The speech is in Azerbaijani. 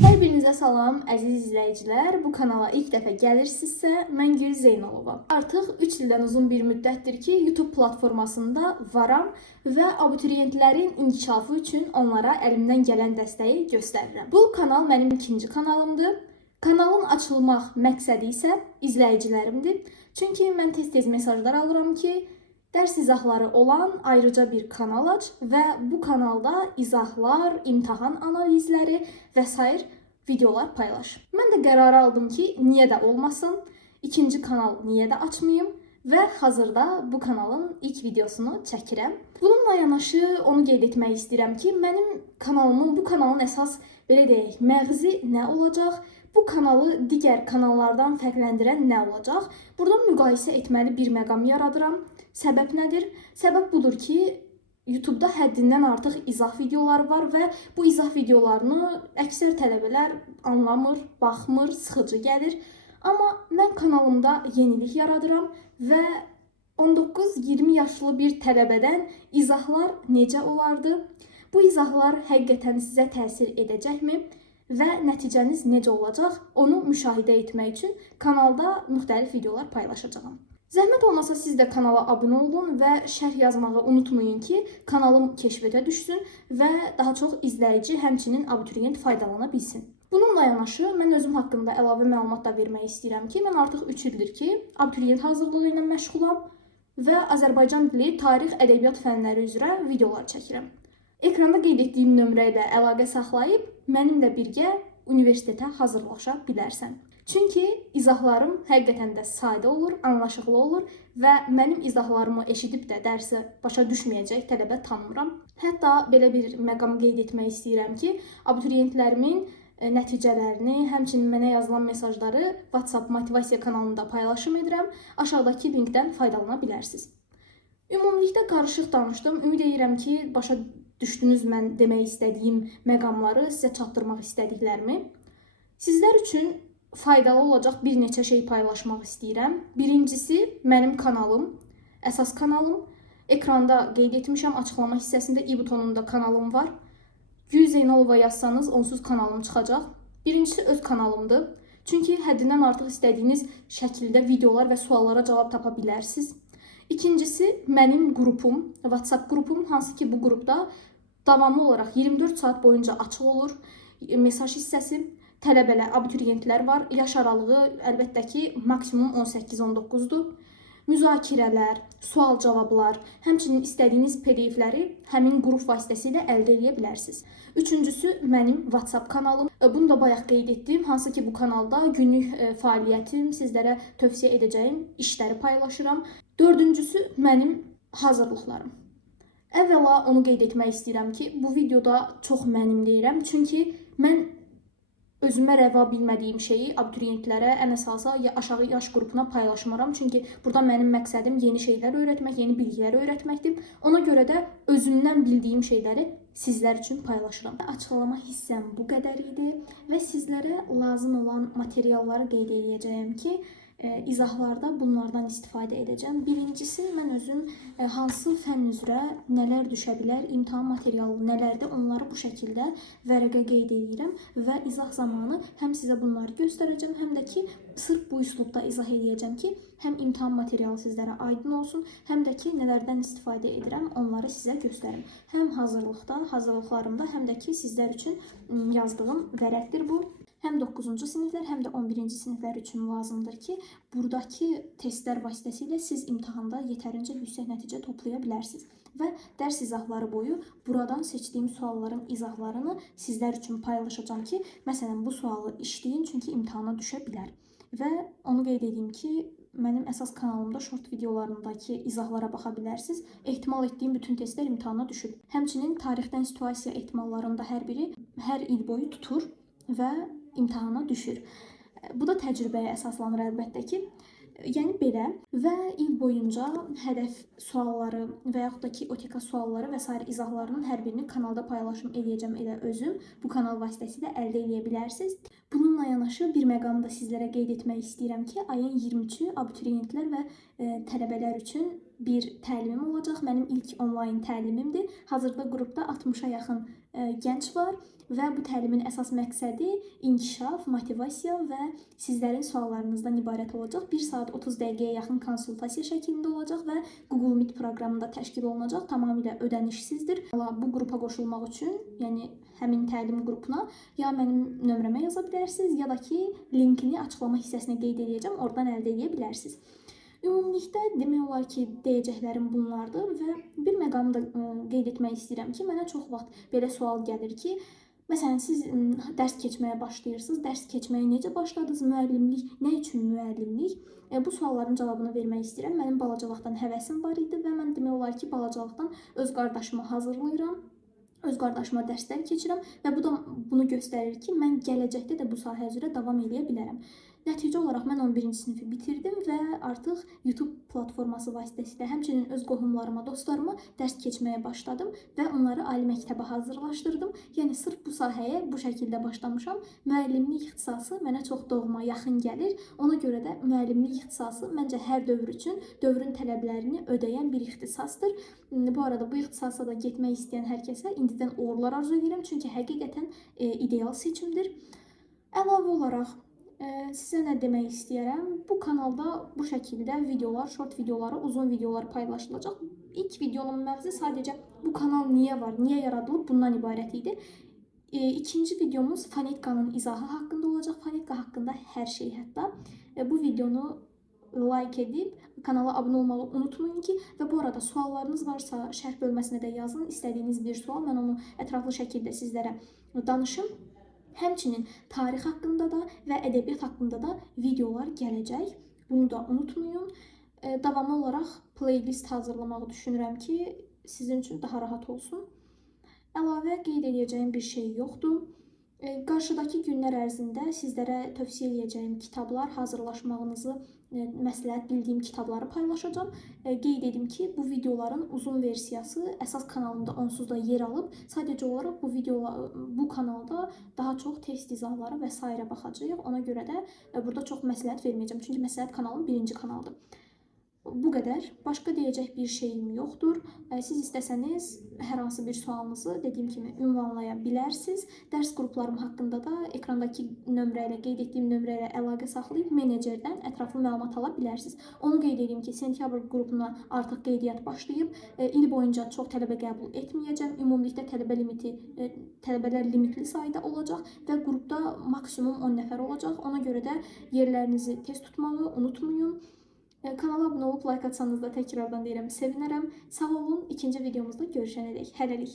Hər birinizə salam, əziz izləyicilər. Bu kanala ilk dəfə gəlirsinizsə, mən Gül Zeynalova. Artıq 3 ildən uzun bir müddətdir ki, YouTube platformasında varam və abituriyentlərin inkişafı üçün onlara əlimdən gələn dəstəyi göstərirəm. Bu kanal mənim ikinci kanalımdır. Kanalın açılmaq məqsədi isə izləyicilərimdir. Çünki mən tez-tez mesajlar alıram ki, dərs izahları olan ayrıca bir kanal aç və bu kanalda izahlar, imtahan analizləri və s. videolar paylaş. Mən də qərar aldım ki, niyə də olmasın, ikinci kanal niyə də açmayım və hazırda bu kanalın ilk videosunu çəkirəm. Bununla yanaşı onu qeyd etmək istəyirəm ki, mənim kanalımın, bu kanalın əsas, belə deyək, məğzi nə olacaq? Bu kanalı digər kanallardan fərqləndirən nə olacaq? Burada müqayisə etməli bir məqam yaradıram. Səbəb nədir? Səbəb budur ki, YouTube'da həddindən artıq izah videoları var və bu izah videolarını əksər tələbələr anlamır, baxmır, sıxıcı gəlir. Amma mən kanalımda yenilik yaradıram və 19-20 yaşlı bir tələbədən izahlar necə olardı? Bu izahlar həqiqətən sizə təsir edəcəkmi? Və nəticəniz necə olacaq? Onu müşahidə etmək üçün kanalda müxtəlif videolar paylaşacağam. Zəhmət olmasa siz də kanala abunə olun və şərh yazmağı unutmayın ki, kanalım keşfətə düşsün və daha çox izləyici, həmçinin abituriyent faydalana bilsin. Bununla yanaşı, mən özüm haqqında əlavə məlumat da vermək istəyirəm ki, mən artıq 3 ildir ki, abituriyent hazırlığı ilə məşğulam və Azərbaycan dili, tarix, ədəbiyyat fənləri üzrə videolar çəkirəm. Ekranda qeyd etdiyim nömrə ilə əlaqə saxlayıb, mənimlə birgə universitetə hazırlaşa bilərsən. Çünki izahlarım həqiqətən də sadə olur, anlaşıqlı olur və mənim izahlarımı eşidib də dərsi başa düşməyəcək tələbə tanımıram. Hətta belə bir məqam qeyd etmək istəyirəm ki, abituriyentlərimin nəticələrini, həmçinin mənə yazılan mesajları WhatsApp motivasiya kanalında paylaşım edirəm. Aşağıdakı linkdən faydalana bilərsiniz. Ümumilikdə qarışıq danışdım. Ümid edirəm ki, başa düşdünüz mən demək istədiyim məqamları, sizə çatdırmaq istədiklərimi. Sizlər üçün faydalı olacaq bir neçə şey paylaşmaq istəyirəm. Birincisi, mənim kanalım, əsas kanalım. Ekranda qeyd etmişəm, açıqlama hissəsində i butonunda kanalım var. Gül Zeynalova yazsanız onsuz kanalım çıxacaq. Birincisi öz kanalımdır. Çünki həddindən artıq istədiyiniz şəkildə videolar və suallara cavab tapa bilərsiniz. İkincisi, mənim qrupum, WhatsApp qrupum, hansı ki bu qrupda davamlı olaraq 24 saat boyunca açıq olur. Mesaj hissəsi. Tələbələr, abituriyentlər var. Yaş aralığı əlbəttə ki, maksimum 18-19-dur. Müzakirələr, sual-cavablar, həmçinin istədiyiniz PDF-ləri həmin qrup vasitəsilə əldə edə bilərsiniz. Üçüncüsü, mənim WhatsApp kanalım. Bunu da bayaq qeyd etdim. Hansı ki, bu kanalda günlük fəaliyyətim, sizlərə tövsiyə edəcəyim işləri paylaşıram. Dördüncüsü, mənim hazırlıqlarım. Əvvəla onu qeyd etmək istəyirəm ki, bu videoda çox mənim deyirəm. Çünki mən özümə rəva bilmədiyim şeyi abituriyentlərə, ən əsasa aşağı yaş qrupuna paylaşmıram. Çünki burada mənim məqsədim yeni şeylər öyrətmək, yeni bilgilər öyrətməkdir. Ona görə də özümdən bildiyim şeyləri sizlər üçün paylaşıram. Açıqlama hissəm bu qədər idi və sizlərə lazım olan materialları qeyd edəcəyəm ki, izahlarda bunlardan istifadə edəcəm. Birincisi, mən özüm hansı fənn üzrə nələr düşə bilər, imtahan materialı nələrdir, onları bu şəkildə vərəqə qeyd edirəm və izah zamanı həm sizə bunları göstərəcəm, həm də ki, sırf bu üslubda izah edəcəm ki, həm imtahan materialı sizlərə aydın olsun, həm də ki, nələrdən istifadə edirəm, onları sizə göstərim. Həm hazırlıqda, hazırlıqlarımda, həm də ki, sizlər üçün yazdığım vərəqdir bu. Həm 9-cu siniflər, həm də 11-ci siniflər üçün lazımdır ki, buradakı testlər vasitəsilə siz imtahanda yetərincə yüksək nəticə toplaya bilərsiniz. Və dərs izahları boyu buradan seçdiyim sualların izahlarını sizlər üçün paylaşacağım ki, məsələn, bu sualı işləyin, çünki imtahana düşə bilər. Və onu qeyd edeyim ki, mənim əsas kanalımda short videolarındakı izahlara baxa bilərsiniz. Ehtimal etdiyim bütün testlər imtahana düşüb. Həmçinin tarixdən situasiya ehtimallarında hər biri hər il boyu tutur və imtahana düşür. Bu da təcrübəyə əsaslanır əlbəttə ki. Yəni belə və il boyunca hədəf sualları və yaxud da ki, OTK sualları və s. izahlarının hər birini kanalda paylaşım edəcəm elə özüm. Bu kanal vasitəsilə əldə edə bilərsiniz. Bununla yanaşı bir məqamı da sizlərə qeyd etmək istəyirəm ki, ayın 23-ü abituriyentlər və tələbələr üçün bir təlimim olacaq. Mənim ilk onlayn təlimimdir. Hazırda qrupda 60-a yaxın gənc var və bu təlimin əsas məqsədi inkişaf, motivasiya və sizlərin suallarınızdan ibarət olacaq. 1 saat 30 dəqiqəyə yaxın konsultasiya şəklində olacaq və Google Meet proqramında təşkil olunacaq. Tamamilə ödənişsizdir. Bu qrupa qoşulmaq üçün, yəni həmin təlim qrupuna ya mənim nömrəmə yaza bilərsiniz, ya da ki linkini açıqlama hissəsinə qeyd edəcəm, oradan əldə edə bilərsiniz. Ümumilikdə demək olar ki, deyəcəklərim bunlardır və bir məqamı da qeyd etmək istəyirəm ki, mənə çox vaxt belə sual gəlir ki, məsələn, siz dərs keçməyə başlayırsınız, dərs keçməyə necə başladınız, müəllimlik, nə üçün müəllimlik? Bu sualların cavabını vermək istəyirəm. Mənim balacılıqdan həvəsim var idi və mən demək olar ki, balacılıqdan öz qardaşımı hazırlayıram. Öz qardaşıma dərslər keçirəm və bu da bunu göstərir ki, mən gələcəkdə də bu sahə üzrə davam edə bilərəm. Nəticə olaraq mən 11-ci sinifi bitirdim və artıq YouTube platforması vasitəsilə həmçinin öz qohumlarıma, dostlarıma dərs keçməyə başladım və onları ali məktəbə hazırlaşdırdım. Yəni sırf bu sahəyə bu şəkildə başlamışam. Müəllimlik ixtisası mənə çox doğma, yaxın gəlir. Ona görə də müəllimlik ixtisası məncə hər dövr üçün dövrün tələblərini ödəyən bir ixtisasdır. Bu arada bu ixtisasa da getmək istəyən hər kəsə indidən uğurlar arzu edirəm, çünki həqiqətən ideal seçimdir. Əlavə olaraq sizə nə demək istəyirəm? Bu kanalda bu şəkildə videolar, short videoları, uzun videolar paylaşılacaq. İlk videonun məğzi sadəcə bu kanal niyə var, niyə yaradılıb bundan ibarət idi. İkinci videomuz fonetkanın izahı haqqında olacaq. Fonetka haqqında hər şey hətta. Bu videonu like edib kanala abunə olmağı unutmayın ki, və bu arada suallarınız varsa şərh bölməsinə də yazın. İstədiyiniz bir sual, mən onu ətraflı şəkildə sizlərə danışım. Həmçinin tarix haqqında da və ədəbiyyat haqqında da videolar gələcək. Bunu da unutmayın. Davamlı olaraq playlist hazırlamağı düşünürəm ki, sizin üçün daha rahat olsun. Əlavə qeyd edəcəyim bir şey yoxdur. Qarşıdakı günlər ərzində sizlərə tövsiyə edəcəyim kitablar, hazırlaşmağınızı məsləhət bildiyim kitabları paylaşacağım. Qeyd edim ki, bu videoların uzun versiyası əsas kanalımda onsuz da yer alıb. Sadəcə olaraq bu kanalda daha çox test izahları və s. baxacağıq. Ona görə də burada çox məsləhət verməyəcəm. Çünki məsləhət kanalım birinci kanaldır. Bu qədər. Başqa deyəcək bir şeyim yoxdur. Siz istəsəniz hər hansı bir sualınızı dediyim kimi ünvanlaya bilərsiniz. Dərs qruplarım haqqında da ekrandakı nömrə ilə, qeyd etdiyim nömrə ilə əlaqə saxlayıb menecerdən ətraflı məlumat ala bilərsiniz. Onu qeyd edeyim ki, sentyabr qrupuna artıq qeydiyyat başlayıb. İl boyunca çox tələbə qəbul etməyəcəm. Ümumilikdə tələbələr limitli sayda olacaq və qrupda maksimum 10 nəfər olacaq. Ona görə də yerlərinizi tez tutmağı unutmayın. Kanala abunə olub like atsanız da təkrardan deyirəm, sevinərəm. Sağ olun, ikinci videomuzda görüşənədək. Hələlik.